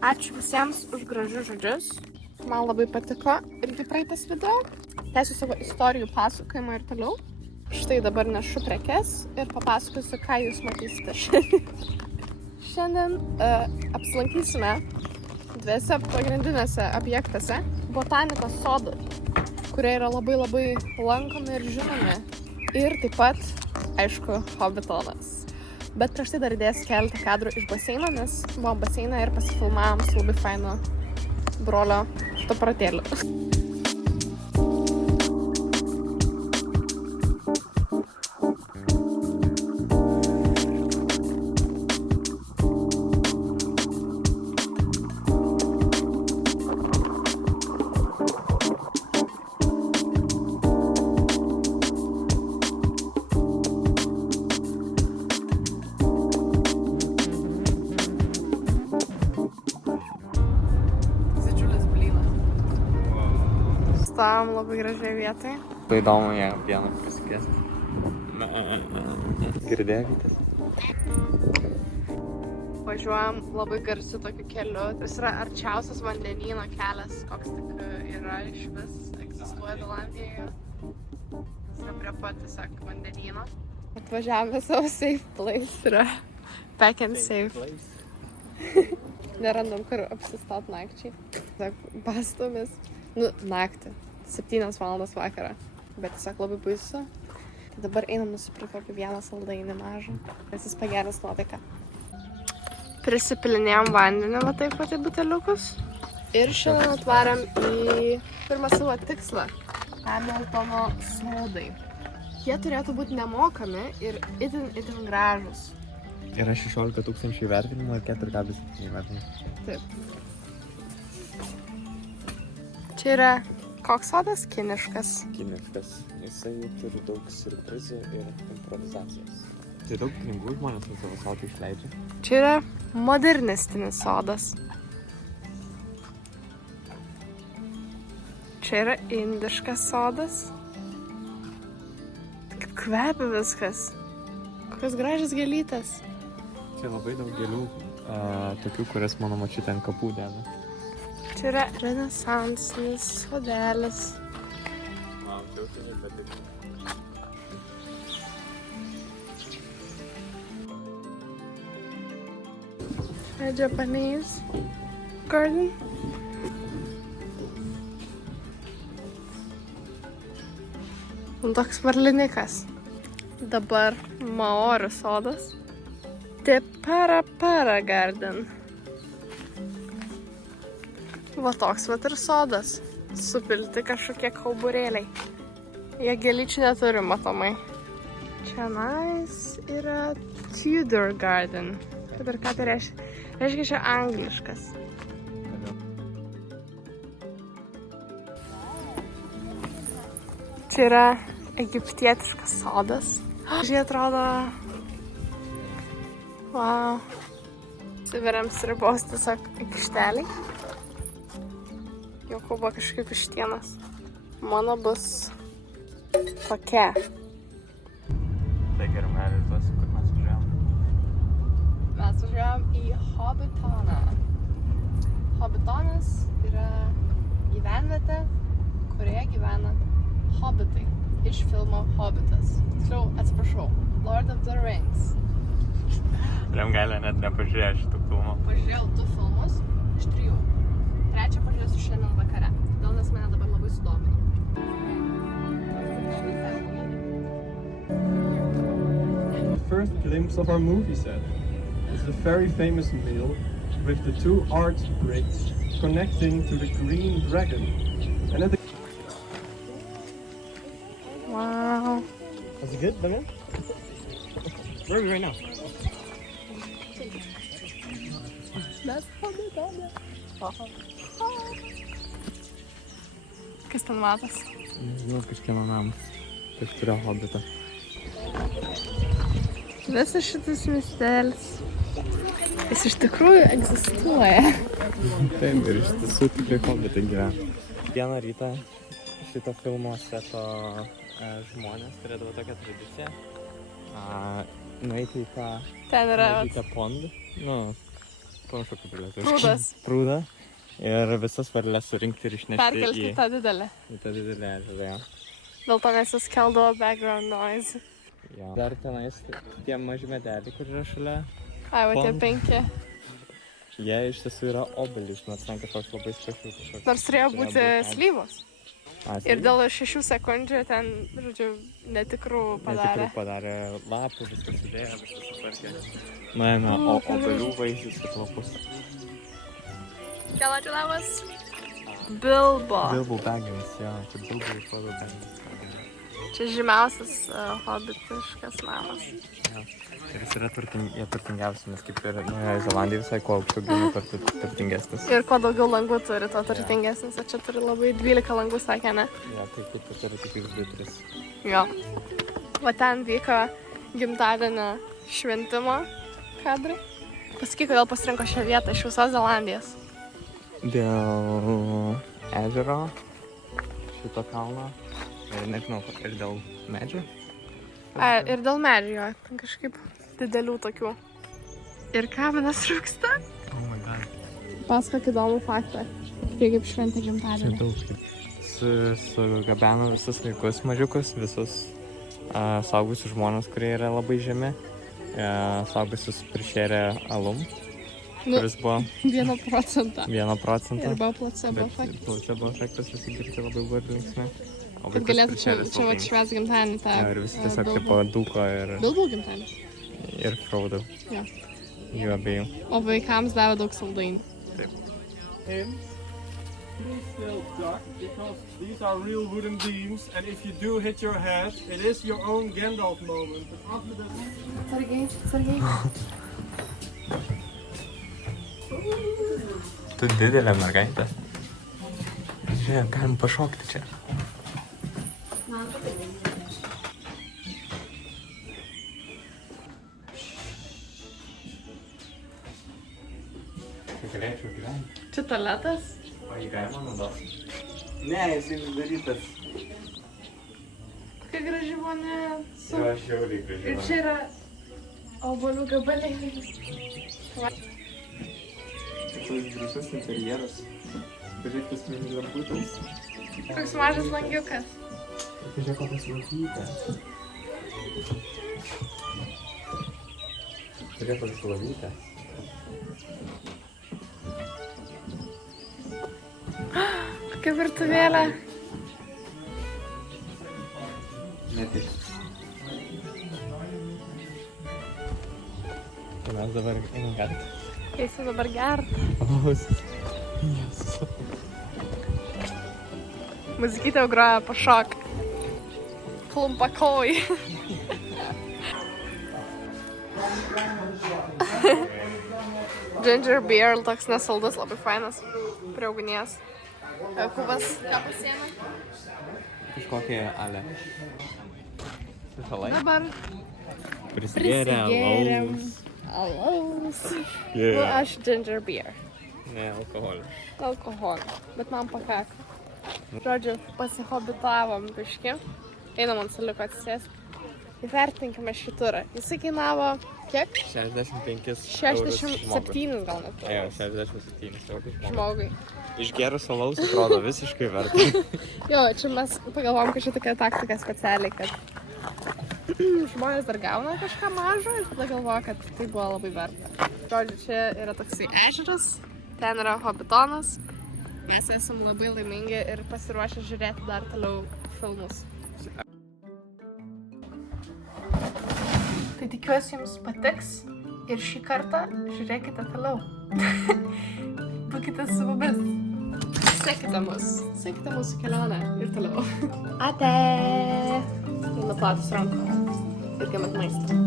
Ačiū visiems už gražius žodžius. Man labai patiko irgi praeitas video. Tęsiu savo istorijų pasakojimą ir toliau. Štai dabar nešu prekes ir papasakosiu, ką jūs matysite šiandien. Šiandien apsilankysime dviese pagrindinėse objektuose. Botanikos sodai, kurie yra labai lankomi ir žinomi. Ir taip pat, aišku, Hobbitonas. Bet prieš tai dar įdės keletą kadrų iš baseino, nes buvom baseiną ir pasifilmavom su labai fainu brolio fotoaparatėliu. Stavom labai gražiai vietai. Tai įdomu, jei vieną pasikviesti. Girdėjai, Vytis? Važiuojam labai garsiu tokiu keliu. Jis yra arčiausias vandenyno kelias, koks tik yra iš vis egzistuoja Zelandijoje. Jis yra prie pat tiesiog vandenyno. Atvažiavome savo safe place, yra back and safe. Nerandam, kur apsistot nakčiai. Bastomės. Naktį. 7 valandas vakarą. Bet tiesiog labai baisu. Tai dabar einam nusipirkti kokį vieną saldainį mažą. Nes jis pagerins nuotaiką. Prisipilinėjom vandenį, va taip pat į buteliukus. Ir šiandien atvarėm į pirmą savo tikslą. Hamiltono sodai. Jie turėtų būti nemokami ir itin gražus. Yra 16 000 įvertinimų ir 4,7 įvertinimų. Taip. Čia yra koks sodas? Kiniškas. Kiniškas. Jisai turi daug siurprizų ir improvizacijos. Tai daug pinigų žmonės ant savo sodų išleidžia. Čia yra modernistinis sodas. Čia yra indiškas sodas. Kaip kvepia viskas. Kokios gražios gėlytės. Čia labai daug gėlių, tokių, kurias mano močiutė ant kapų deda. Čia yra renesansinis sodelis. Čia Japanese garden. Toks varlinikas. Dabar maorių sodas. Te Para garden. Va toks vat ir sodas. Supilti kažkokie kauburėliai. Jie gėlyčių neturi matomai. Čia yra Tudor garden. Kad ir ką tai reiškia? Reiškia, čia angliškas. Čia yra egiptietiškas sodas. Žiūrėk, atrodo... Wow. Siberiam sribos tiesiog aikšteliai. Jokūbo kažkaip ištienas. Mano bus tokia. Tai gerai, realizuosiu, kur mes važiuojam. Mes važiuojam į Hobbitoną. Hobbitonas yra gyvenvietė, kurioje gyvena hobbitai iš filmo Hobbitas. Tiksliau, atsiprašau, Lord of the Rings. Lemgailė net nepažiūrėjo šitų filmų. Pažiūrėjau 2 filmus iš 3. Trečią pažiūrėsiu šiandien vakare. Todėl nes mane dabar labai sudomino. The first glimpse of our movie set is the very famous mill with the 2 arch bricks connecting to the Green Dragon. And at the... Wow. Was it good, Damian? Where are we right now? Mes Hobbitone. Kas ten matas? Nežinau, kažkieno namas. Taip turėjo Hobbitą. Visas šitas miestelis. Jis iš tikrųjų egzistuoja. Taip, ir iš tiesų tikrai Hobbitai gyvena. Vieną rytą šito filmo seto žmonės turėdavo tokią tradiciją nueiti į tą Ten yra pond, panašu kaip lietuviškai. Prūdas. Prūdą. Ir visas varles surinkti ir išnešti Perkelti į tą didelę. tą didelę ežerą. Dėl to nes jis keldavo background noise. Jo. Dar tenais tie maži medeliai, kur yra šalia. Ai, va tie Pom. 5. Jie iš tiesų yra obelis, nors ten kažkoks labai specialus. Nors turėjo būti slyvos. Ir Ir dėl 6 sekundžių ten, žodžiu, netikrų padarė. padarė lapų, viskas sudėjo, viskas sutvarkė. Nuėjome obelių vaisius ir lapus. Kelačių labas. Bilbo. Bilbo Baggins, jo, čia Bilbo ir Frodo Baggins. Čia žymiausias hobitiškas namas. Jo. Ir jis yra turtingiausias, nes kaip ir Naujoji Zelandija visai kuo aukščiau gyvena, per turtingesnis. Ir kuo daugiau langų turi, tuo turtingesnis. O čia turi labai 12 langų, sakė, ne? Jo, tai kaip tu turi tik 2-3. Jo. Va ten vyko gimtadienio šventimo kadrai. Pasakyk, kodėl pasirinko šią vietą iš visos Zelandijos. Dėl ežero, šito kalno ir nežinau, ir dėl medžių. Ir dėl medžių, jo, ten kažkaip didelių tokių. Ir ką manas trūksta? Oh my god. Pasakok įdomų faktą. Prie kaip šventė Čia gimtadienį. daug. Sugabeno visus vaikus mažiukus, visus saugusius žmonės, kurie yra labai žemi. Saugusius prišėrė alum, kuris buvo 1%. 1%. Ir buvo placebo Bet efektas. placebo efektas visi girti labai buvo ir linksmi. O Kad vaikus galėtų čia prišėrė va švęs gimtadienį tą. Jo, ir visi tiesiog tipo dūko Bilbo gimtadienį. ir Frodo. Jo. Jų abiejų. O vaikams davė daug saldainių. In. Please still duck, because these are real wooden beams, and if you do hit your head, it is your own Gandalf moment. But after that... Sargiai. Tu didelė mergaitė. Žiūrėk, galim pašokti čia. Galėčiau gyventi. Čia tualetas. O jį galima naudoti? Ne, jis uždarytas. Kokia graži vonia. Yra žiauriai gražiai. Ir čia yra obuolių gabaliai. Tas gražus interjeras. Pažiūrėk, tas mini lamputas. Koks mažas langiukas. Pažiūrėk, kokias lovytės. Pažiūrėk, kokias lovytės. Kokia virtuvėlė. Ne tik. Tai mes dabar einam gerti. Eisim dabar gert. Pausis. Jezus. Muzikytė jau groja pašok. Klumpakoj. Ginger beer, toks nesaldus, labai fainas. Prie ugnies. Kubas, ką pasiėmė? Kažkokią alę. Sušalai? Dabar Prisigėrėm. alaus. Nu, Yeah. aš ginger beer. Ne, alkoholį. Alkoholio, bet man pakako. Žodžiu, pasihobitavom biški. Einam ant suliko atsisėsti. Įvertinkime šį turą. Jisai kainavo kiek? 65 67 gal net. Jo, 67 eurų Žmogui. Išgerus alaus atrodo visiškai verta. Jo, čia mes pagalvom, kad čia tokia taktika specialiai, kad žmonės dar gauna kažką mažo ir tada galvoja, kad tai buvo labai verta. Žodžiu, čia yra toksai ežeras, ten yra hobitonas. Mes esam labai laimingi ir pasiruošę žiūrėti dar toliau filmus. Tai tikiuosi jums patiks ir šį kartą žiūrėkite toliau. Būkite su mumis. Sekite mūsų kelionę ir toliau. Ate! Einu platus ranką ir gamet maistą.